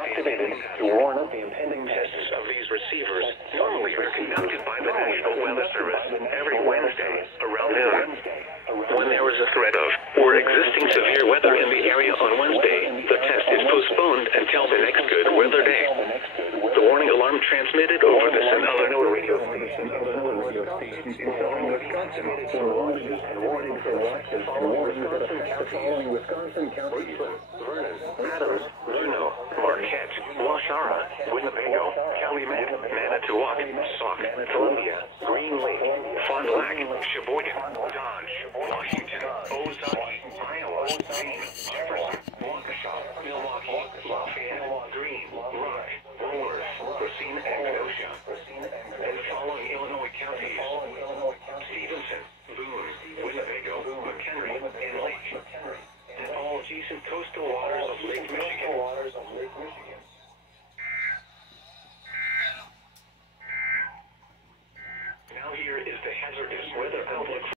activated to warn of the impending tests of these receivers normally are conducted by the National Weather Service every Wednesday around noon. When there is a threat of or existing severe weather in the area on Wednesday, the test is postponed until the next good weather day. The warning alarm transmitted over this and other radio stations following Wisconsin counties, Vernon, Adams, Juneau, Marquette, Waushara, Winnebago, Calumet, Manitowoc, Sauk, Columbia, Green Lake, Fond du Lac, Sheboygan, Dodge, Washington, Ozark, Iowa, Jefferson,